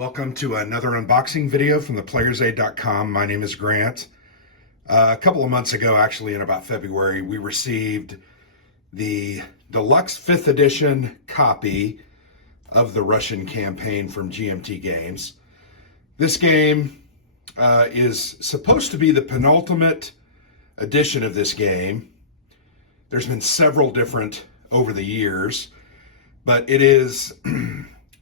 Welcome to another unboxing video from theplayersaid.com. My name is Grant. A couple of months ago, actually in about February, we received the deluxe 5th edition copy of the Russian campaign from GMT Games. This game is supposed to be the penultimate edition of this game. There's been several different over the years, but it is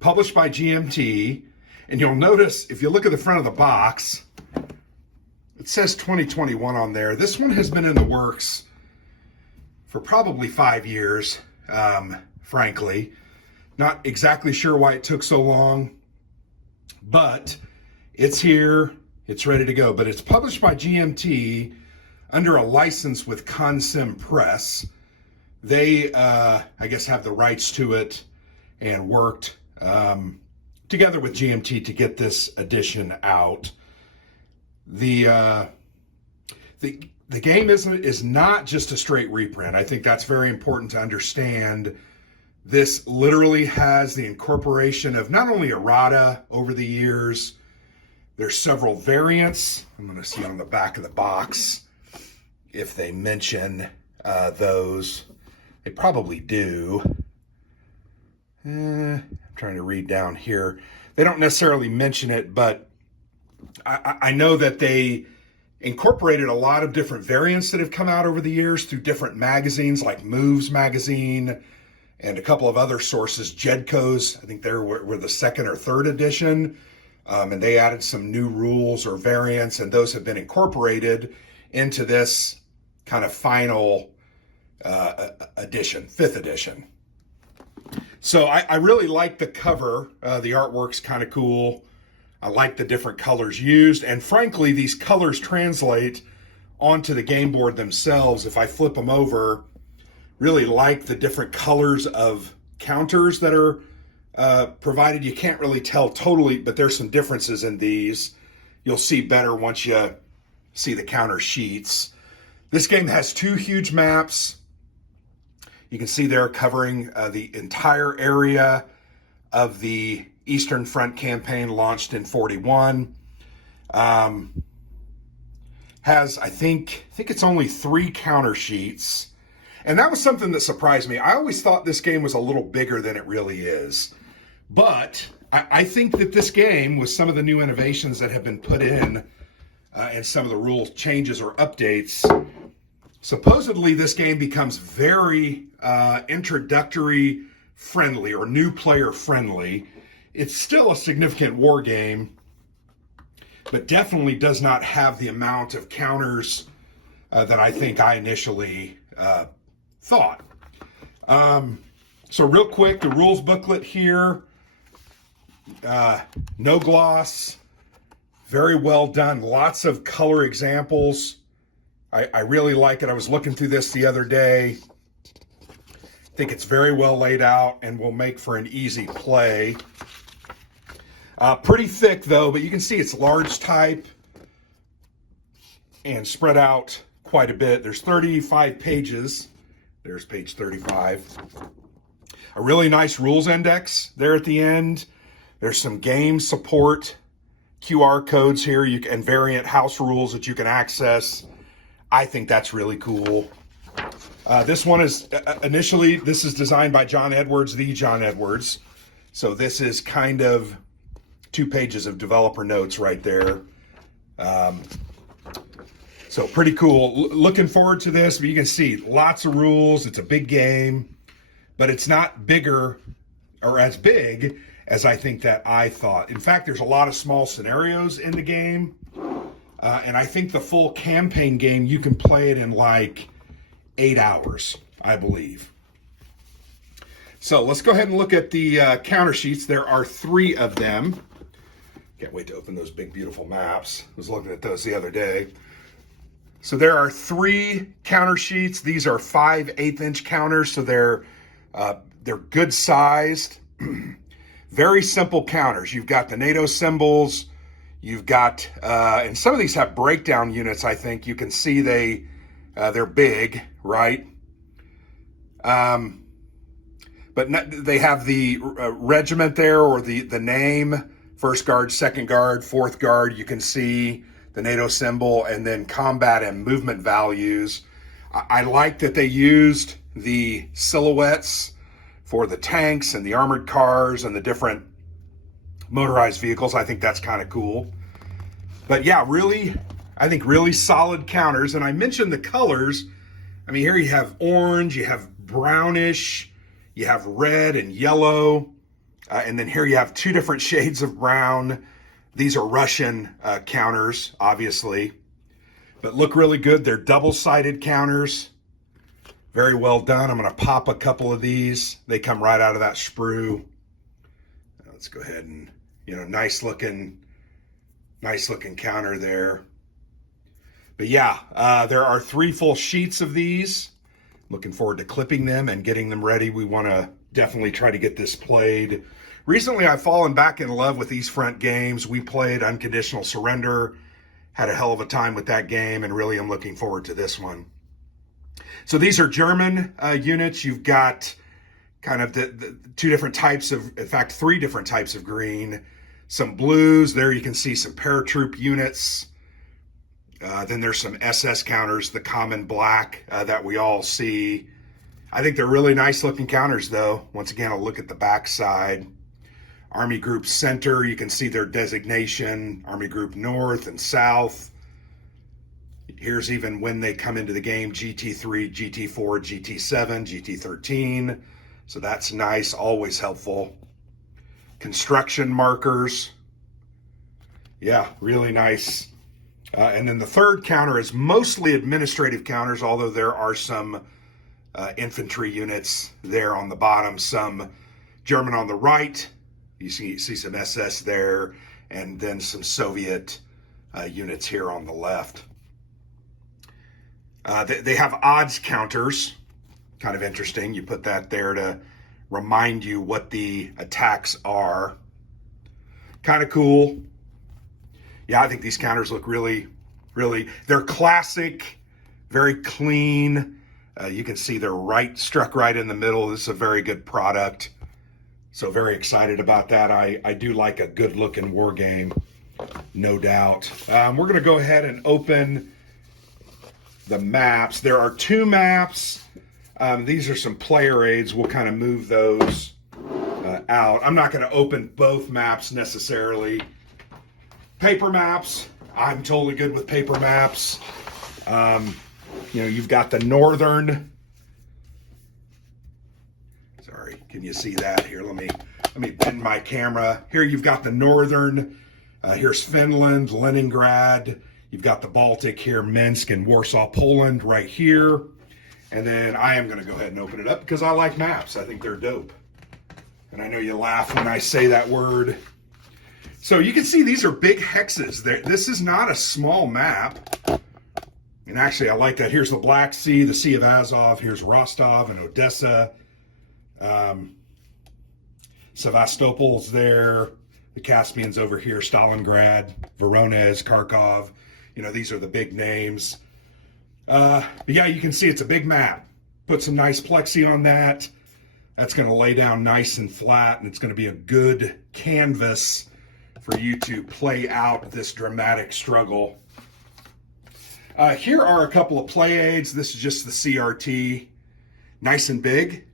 published by GMT. And you'll notice, if you look at the front of the box, it says 2021 on there. This one has been in the works for probably 5 years, frankly. Not exactly sure why it took so long, but it's here, it's ready to go. But it's published by GMT under a license with Consim Press. They, I guess, have the rights to it and worked together with GMT to get this edition out. The game is not just a straight reprint. I think that's very important to understand. This literally has the incorporation of not only errata over the years. There's several variants. I'm going to see on the back of the box if they mention those. They probably do. I'm trying to read down here. They don't necessarily mention it, but I know that they incorporated a lot of different variants that have come out over the years through different magazines like Moves magazine and a couple of other sources. Jedco's, I think they were the 2nd or 3rd edition, and they added some new rules or variants, and those have been incorporated into this kind of final edition, 5th edition. So I really like the cover. The artwork's kind of cool. I like the different colors used. And frankly, these colors translate onto the game board themselves. If I flip them over, really like the different colors of counters that are provided. You can't really tell totally, but there's some differences in these. You'll see better once you see the counter sheets. This game has 2 huge maps. You can see they're covering the entire area of the Eastern Front campaign launched in 41. Has, I think it's only 3 counter sheets. And that was something that surprised me. I always thought this game was a little bigger than it really is. But I think that this game, with some of the new innovations that have been put in and some of the rule changes or updates, supposedly this game becomes very introductory friendly or new player friendly. It's still a significant war game, but definitely does not have the amount of counters that I think I initially thought. So real quick, the rules booklet here, no gloss, very well done, lots of color examples. I really like it. I was looking through this the other day. I think it's very well laid out and will make for an easy play. Pretty thick though, but you can see it's large type and spread out quite a bit. There's 35 pages. There's page 35. A really nice rules index there at the end. There's some game support QR codes here and variant house rules that you can access. I think that's really cool. This one is initially, this is designed by John Edwards, the John Edwards. So this is kind of 2 pages of developer notes right there. So pretty cool. Looking forward to this. But you can see lots of rules. It's a big game, but it's not bigger or as big as I think that I thought. In fact, there's a lot of small scenarios in the game. And I think the full campaign game, you can play it in like 8 hours, I believe. So let's go ahead and look at the counter sheets. There are 3 of them. Can't wait to open those big, beautiful maps. I was looking at those the other day. So there are 3 counter sheets. These are 5 1/8-inch counters, so they're good sized. Very simple counters. You've got the NATO symbols. You've got, and some of these have breakdown units, I think. You can see they're big, right? But they have the regiment there, or the name first guard, second guard, fourth guard. You can see the NATO symbol, and then combat and movement values. I like that they used the silhouettes for the tanks and the armored cars and the different motorized vehicles. I think that's kind of cool. But yeah, really, I think really solid counters. And I mentioned the colors. I mean, here you have orange, you have brownish, you have red and yellow. And then here you have two different shades of brown. These are Russian counters, obviously, but look really good. They're double-sided counters. Very well done. I'm going to pop a couple of these. They come right out of that sprue. Let's go ahead and, nice looking counter there. But yeah, there are 3 full sheets of these. Looking forward to clipping them and getting them ready. We want to definitely try to get this played. Recently, I've fallen back in love with these front games. We played Unconditional Surrender, had a hell of a time with that game, and really I'm looking forward to this one. So these are German units. You've got kind of the 2 different types of, in fact, 3 different types of green. Some blues. There you can see some paratroop units. Then there's some SS counters, the common black that we all see. I think they're really nice looking counters, though. Once again, I'll look at the back side. Army Group Center, you can see their designation. Army Group North and South. Here's even when they come into the game, GT3, GT4, GT7, GT13. So that's nice, always helpful. Construction markers. Yeah, really nice. And then the third counter is mostly administrative counters, although there are some infantry units there on the bottom, some German on the right. You see some SS there, and then some Soviet units here on the left. They have odds counters, kind of interesting. You put that there to remind you what the attacks are. Kind of cool. Yeah, I think these counters look really, they're classic, very clean. You can see they're struck right in the middle. This is a very good product. So very excited about that. I do like a good looking war game, no doubt. We're going to go ahead and open the maps. There are 2 maps. These are some player aids. We'll kind of move those out. I'm not going to open both maps necessarily. Paper maps. I'm totally good with paper maps. You've got the northern. Sorry, can you see that here? Let me bend my camera. Here you've got the northern. Here's Finland, Leningrad. You've got the Baltic here, Minsk and Warsaw, Poland right here. And then I am going to go ahead and open it up because I like maps. I think they're dope. And I know you laugh when I say that word. So you can see these are big hexes. This is not a small map. And actually, I like that. Here's the Black Sea, the Sea of Azov. Here's Rostov and Odessa. Sevastopol's there. The Caspian's over here. Stalingrad, Voronezh, Kharkov. These are the big names. But yeah, you can see it's a big map. Put some nice plexi on that. That's going to lay down nice and flat, and it's going to be a good canvas for you to play out this dramatic struggle. Here are a couple of play aids. This is just the CRT. Nice and big.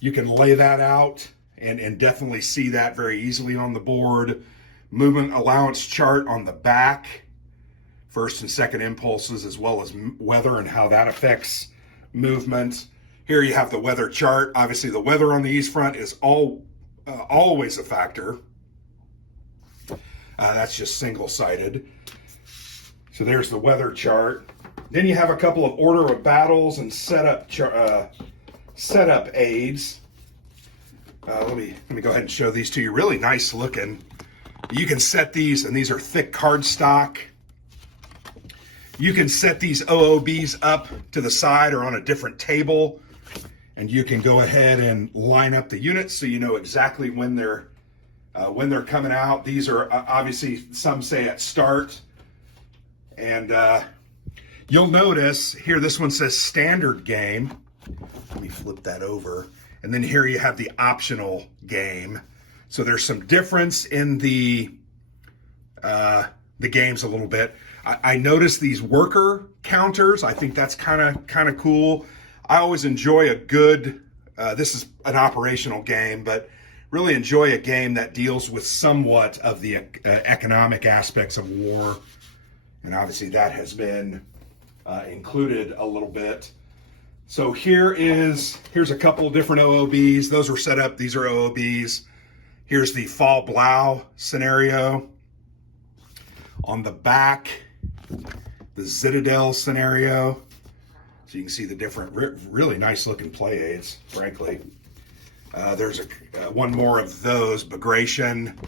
You can lay that out and definitely see that very easily on the board. Movement allowance chart on the back. First and second impulses, as well as weather and how that affects movement. Here you have the weather chart. Obviously, the weather on the East Front is always a factor. That's just single-sided. So there's the weather chart. Then you have a couple of order of battles and setup aids. Let me go ahead and show these to you. Really nice looking. You can set these, and these are thick cardstock. You can set these OOBs up to the side or on a different table, and you can go ahead and line up the units so you know exactly when they're coming out. These are obviously, some say at start. And you'll notice here, this one says standard game. Let me flip that over. And then here you have the optional game. So there's some difference in the games a little bit. I noticed these worker counters. I think that's kind of cool. I always enjoy a good, this is an operational game, but really enjoy a game that deals with somewhat of the economic aspects of war. And obviously that has been included a little bit. So here's a couple of different OOBs. Those were set up. These are OOBs. Here's the Fall Blau scenario. On the back, the Citadel scenario. So you can see the different, really nice looking play aids, frankly. There's one more of those, Bagration.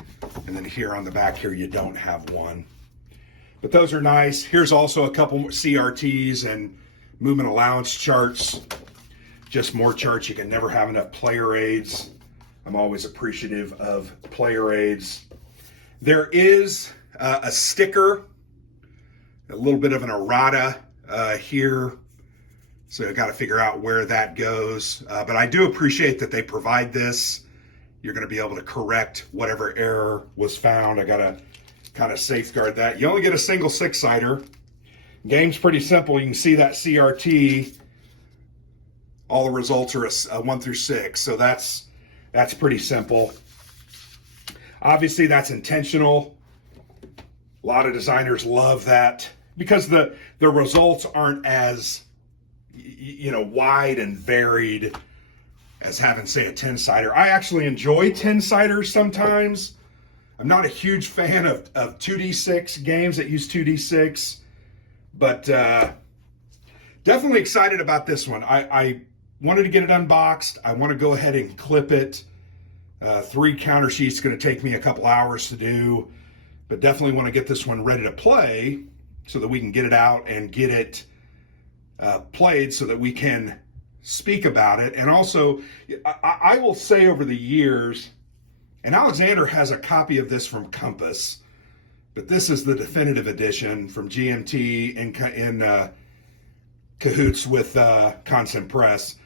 And then here on the back here, you don't have one. But those are nice. Here's also a couple more CRTs and movement allowance charts. Just more charts. You can never have enough player aids. I'm always appreciative of player aids. There is a sticker, a little bit of an errata here. So I got to figure out where that goes. But I do appreciate that they provide this. You're going to be able to correct whatever error was found. I got to kind of safeguard that. You only get a single 6-sider. Game's pretty simple. You can see that CRT. All the results are a 1 through 6. So that's pretty simple. Obviously, that's intentional. A lot of designers love that because the results aren't as wide and varied as having, say, a 10-sider. I actually enjoy 10-siders sometimes. I'm not a huge fan of 2D6 games that use 2D6, but definitely excited about this one. I wanted to get it unboxed. I want to go ahead and clip it. 3 counter sheets going to take me a couple hours to do, but definitely want to get this one ready to play so that we can get it out and get it played so that we can speak about it. And also, I will say over the years, and Alexander has a copy of this from Compass, but this is the definitive edition from GMT in cahoots with Concept Press.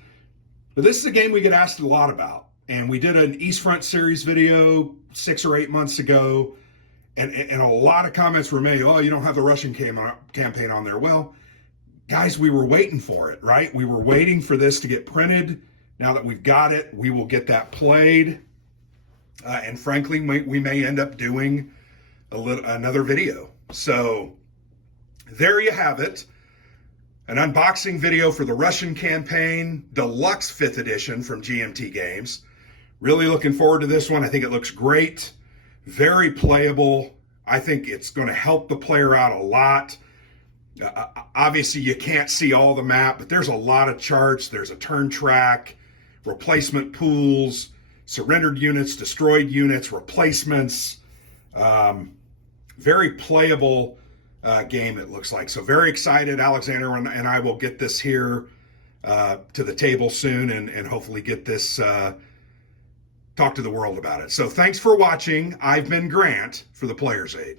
But this is a game we get asked a lot about. And we did an East Front Series video 6 or 8 months ago, and a lot of comments were made, oh, you don't have the Russian campaign on there. Well, guys, we were waiting for it, right? We were waiting for this to get printed. Now that we've got it, we will get that played. And frankly, we may end up doing another video. So there you have it. An unboxing video for the Russian Campaign Deluxe 5th Edition from GMT Games. Really looking forward to this one. I think it looks great. Very playable. I think it's going to help the player out a lot. Obviously, you can't see all the map, but there's a lot of charts. There's a turn track, replacement pools, surrendered units, destroyed units, replacements. Very playable game, it looks like. So very excited. Alexander and I will get this here to the table soon and hopefully get this, talk to the world about it. So thanks for watching. I've been Grant for the Player's Aid.